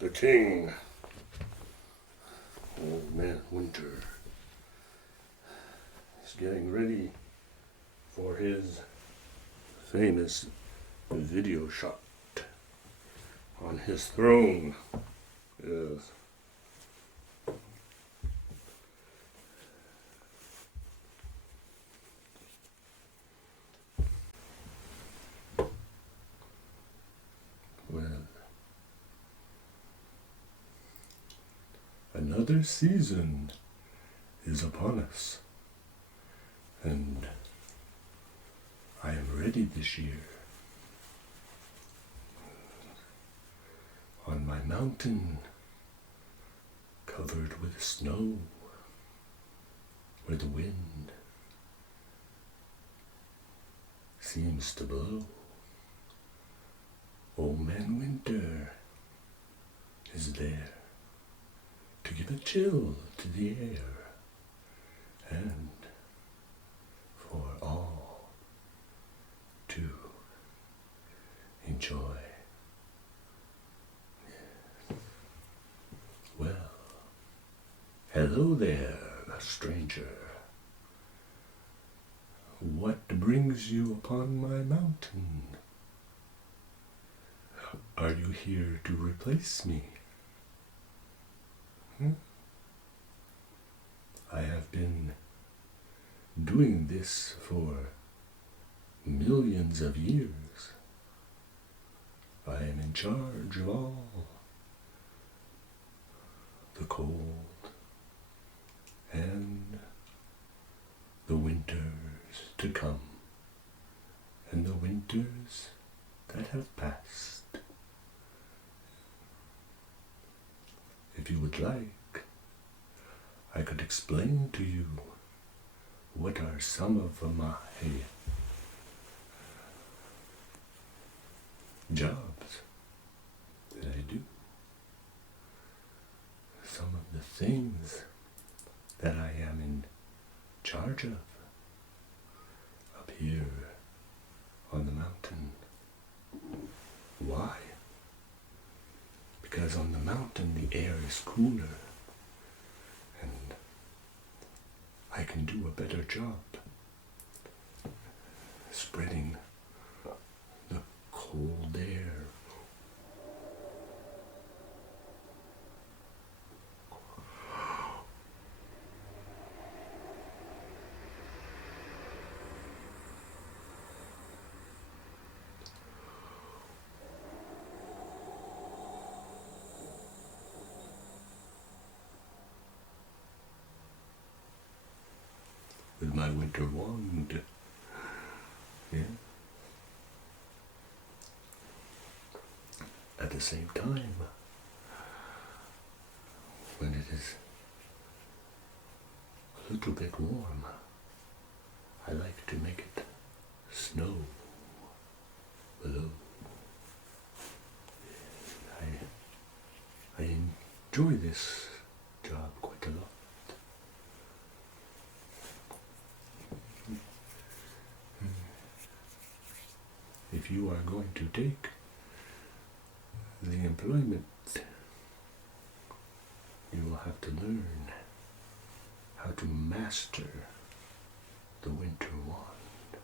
the king, Old Man Winter, is getting ready for his famous video shot on his throne. Yes. Well, another season is upon us, and I am ready this year. On my mountain, covered with snow, where the wind seems to blow, Old Man Winter is there to give a chill to the air and for all to enjoy. Well, hello there, stranger. What brings you upon my mountain? Are you here to replace me? I have been doing this for millions of years. I am in charge of all the cold and the winters to come and the winters that have passed. If you would like, I could explain to you what are some of my jobs that I do. Some of the things that I am in charge of up here on the mountain. Why? Because on the mountain the air is cooler and I can do a better job spreading the cold air. With my winter wand. Yeah. At the same time, when it is a little bit warm, I like to make it snow below. I enjoy this job quite a lot. If you are going to take the employment, you will have to learn how to master the winter wand.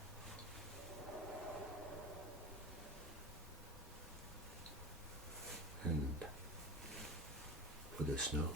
And for the snow,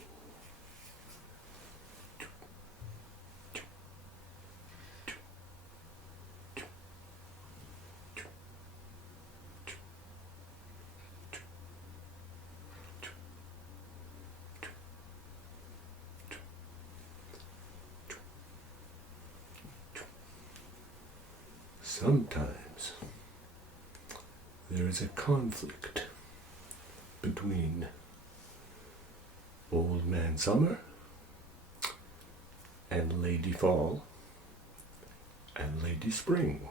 sometimes there is a conflict between Old Man Summer and Lady Fall and Lady Spring.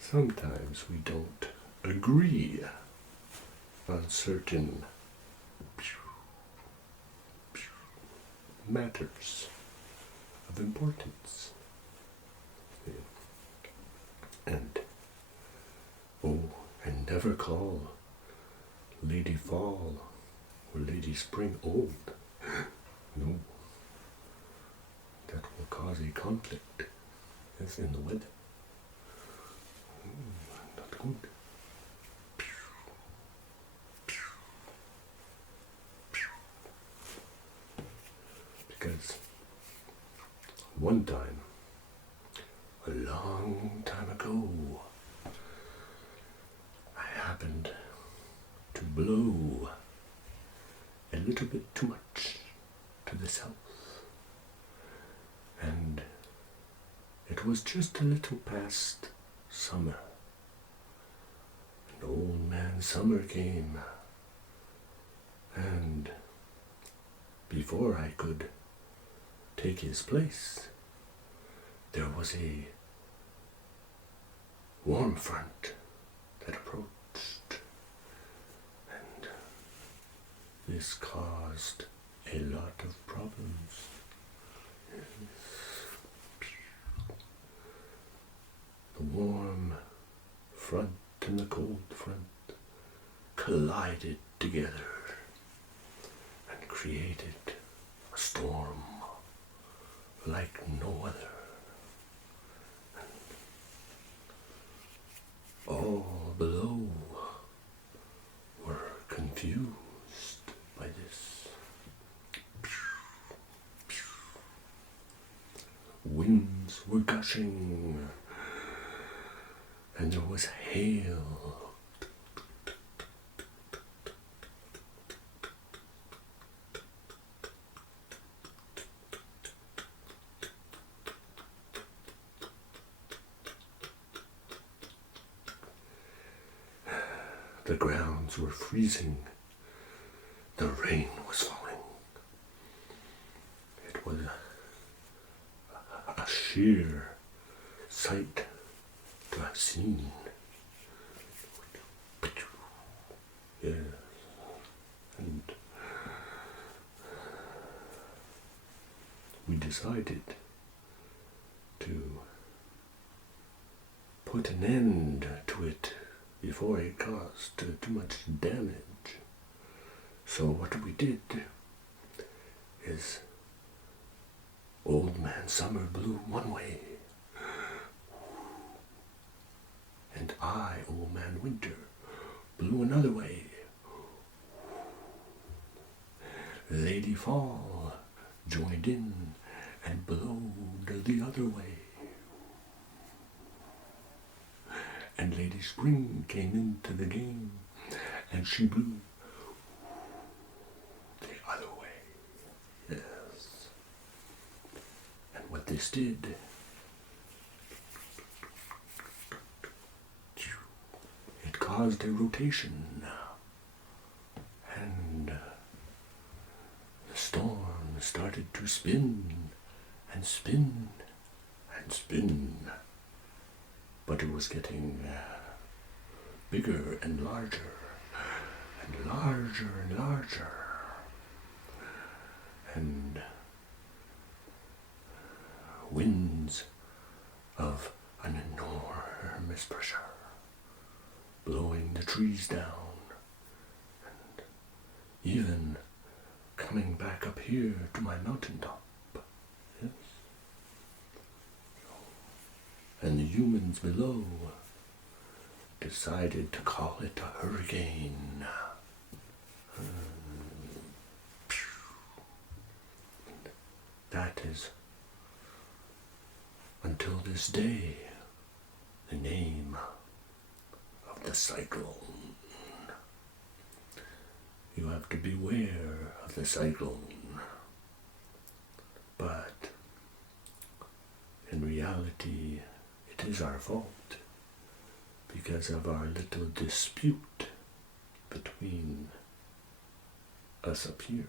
Sometimes we don't agree on certain matters of importance. And And never call Lady Fall or Lady Spring old. No. That will cause a conflict, as in the weather. Not good. Because one time, a long time ago, I happened to blow a little bit too much to the south. And it was just a little past summer. And old man summer came. And before I could take his place, there was a warm front that approached. And this caused a lot of problems. The warm front and the cold front collided together and created a storm like no other. And all below were confused by this. Winds were gushing, and there was hail. The grounds were freezing. The rain was falling. It was a sheer sight to have seen. Yes. And we decided to put an end to it before it caused too much damage. So what we did is Old Man Summer blew one way, and I, Old Man Winter, blew another way. Lady Fall joined in and blowed the other way. And Lady Spring came into the game, and she blew the other way. Yes. And what this did, it caused a rotation, and the storm started to spin and spin and spin. But it was getting bigger and larger and larger and larger. And winds of an enormous pressure blowing the trees down and even coming back up here to my mountaintop. Yes. And the humans below decided to call it a hurricane. That is, until this day, the name of the cyclone. You have to beware of the cyclone. But in reality, it is our fault because of our little dispute between us up here.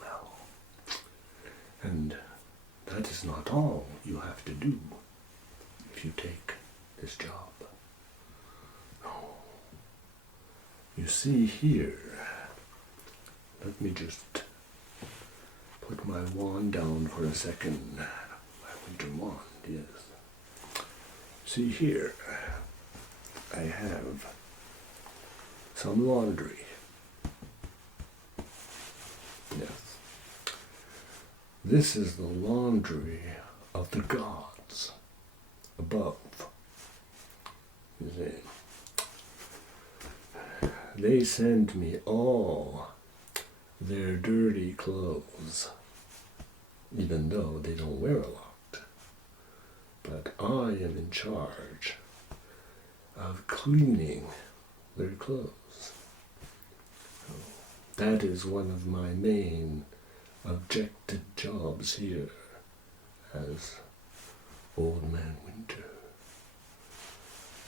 Well, and that is not all you have to do if you take this job. No. You see here, let me just put my wand down for a second. My winter wand, yes. See here, I have some laundry. Yes. This is the laundry of the gods above. You see, they send me all their dirty clothes, even though they don't wear a lot. But I am in charge of cleaning their clothes. That is one of my main objective jobs here as Old Man Winter,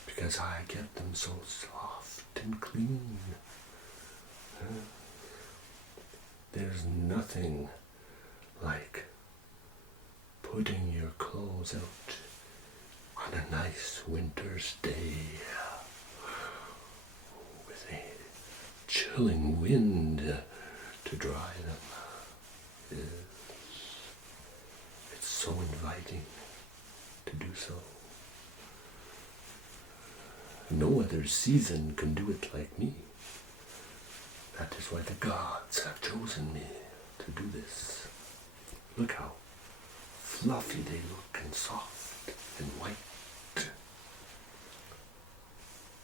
because I get them so soft and clean. There's nothing like putting your clothes out on a nice winter's day with a chilling wind to dry them. It's so inviting to do so. No other season can do it like me. That is why the gods have chosen me to do this. Look how fluffy they look and soft and white.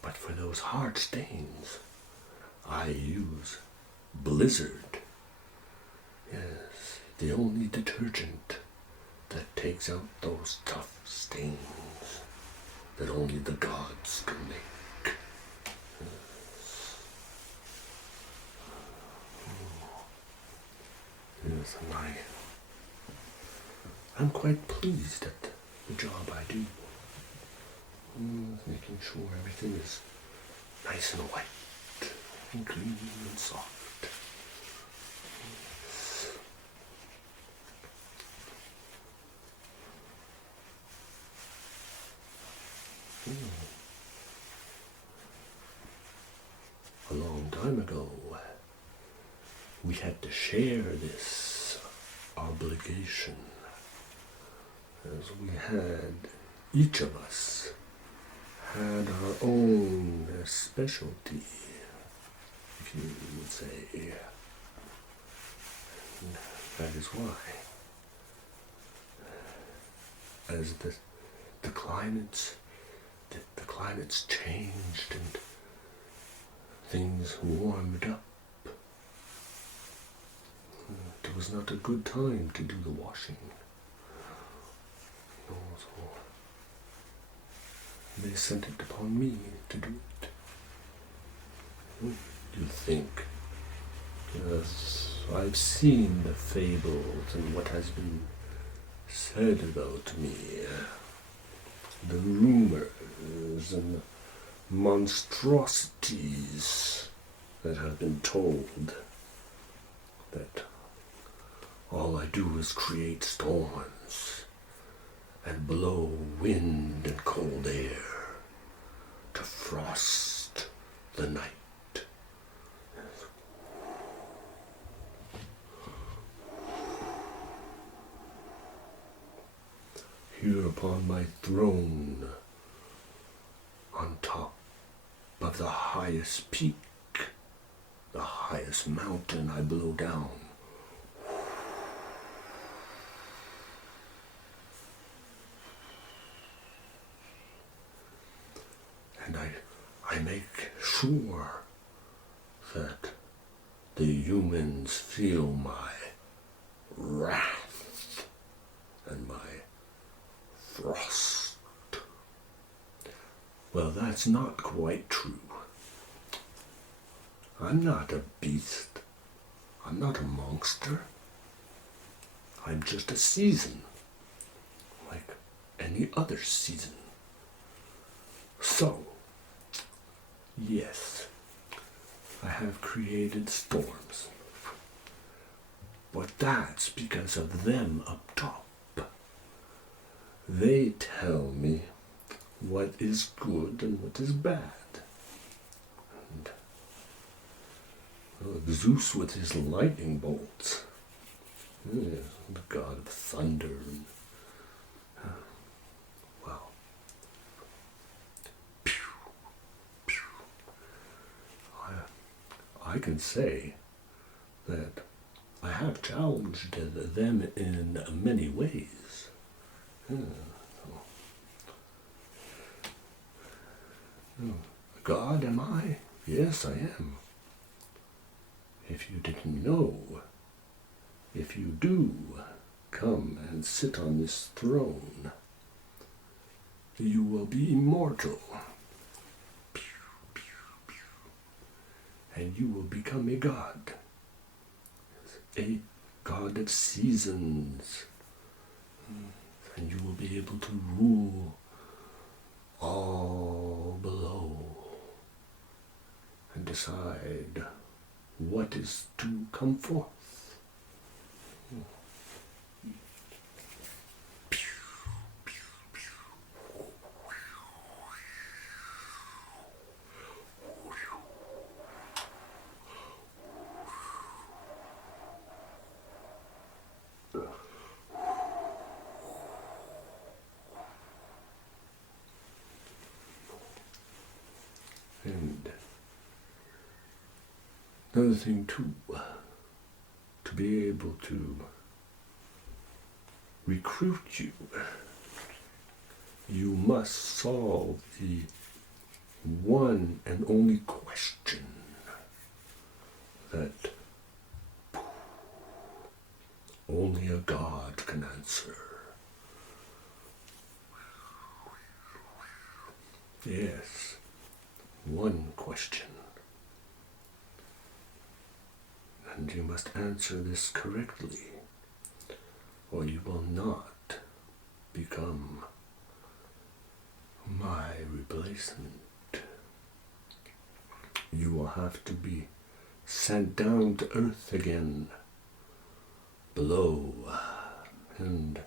But for those hard stains, I use Blizzard. Yes, the only detergent that takes out those tough stains that only the gods can make. Yes, and I'm quite pleased at the job I do. Making sure everything is nice and white and clean and soft. A long time ago, we had to share this obligation, as we had, each of us had our own specialty, if you would say. And that is why, as the climates changed and things warmed up, it was not a good time to do the washing. So they sent it upon me to do it. You think? Yes, I've seen the fables and what has been said about me. The rumors and the monstrosities that have been told, that all I do is create storms and blow wind and cold air to frost the night. Here upon my throne, on top of the highest peak, the highest mountain, I blow down. And I make sure that the humans feel my wrath and my frost. Well, that's not quite true. I'm not a beast. I'm not a monster. I'm just a season, like any other season. So, yes, I have created storms. But that's because of them up top. They tell me what is good and what is bad. And Zeus with his lightning bolts, the god of thunder, and, well, I can say that I have challenged them in many ways. God, am I? Yes, I am. If you didn't know, if you do come and sit on this throne, you will be immortal. And you will become a god. A god of seasons. And you will be able to rule all below and decide what is to come forth. And another thing too, to be able to recruit you, you must solve the one and only question that only a god can answer. Yes, one question. And you must answer this correctly, or you will not become my replacement. You will have to be sent down to earth again, below, and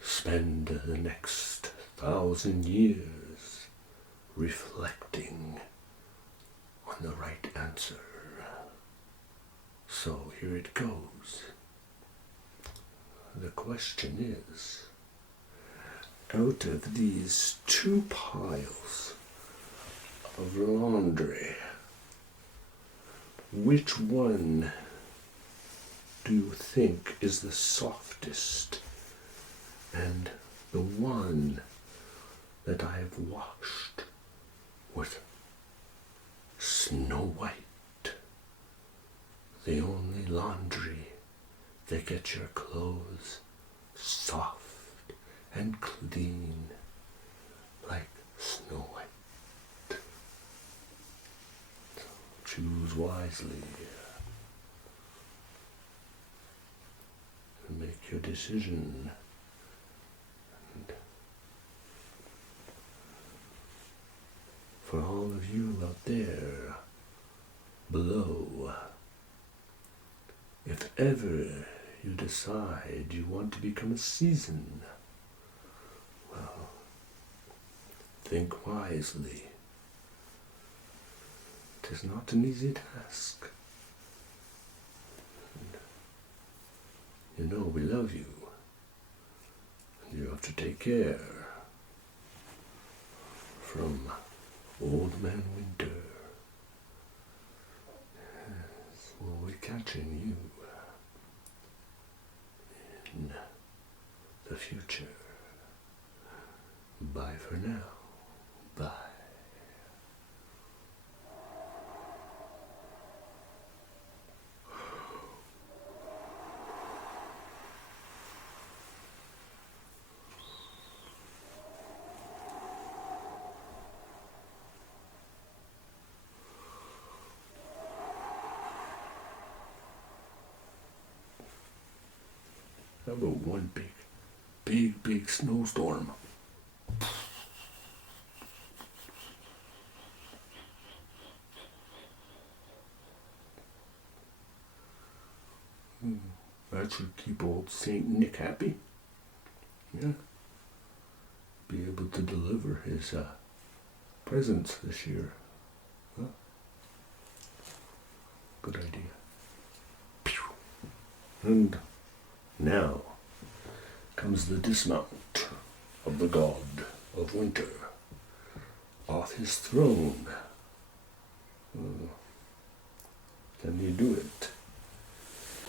spend the next 1,000 years reflecting on the right answer. So here it goes. The question is, out of these two piles of laundry, which one do you think is the softest and the one that I have washed with Snow White, the only laundry that gets your clothes soft and clean like Snow White? So choose wisely and make your decision. And for all of you out there below, if ever you decide you want to become a season, well, think wisely. It is not an easy task. And you know we love you, and you have to take care from Old Man Winter. Yes, we'll be catching you in the future. Bye for now. Bye. How about one big snowstorm? That should keep old Saint Nick happy. Yeah. Be able to deliver his presents this year. Huh? Good idea. And now comes the dismount of the god of winter off his throne. and you do it.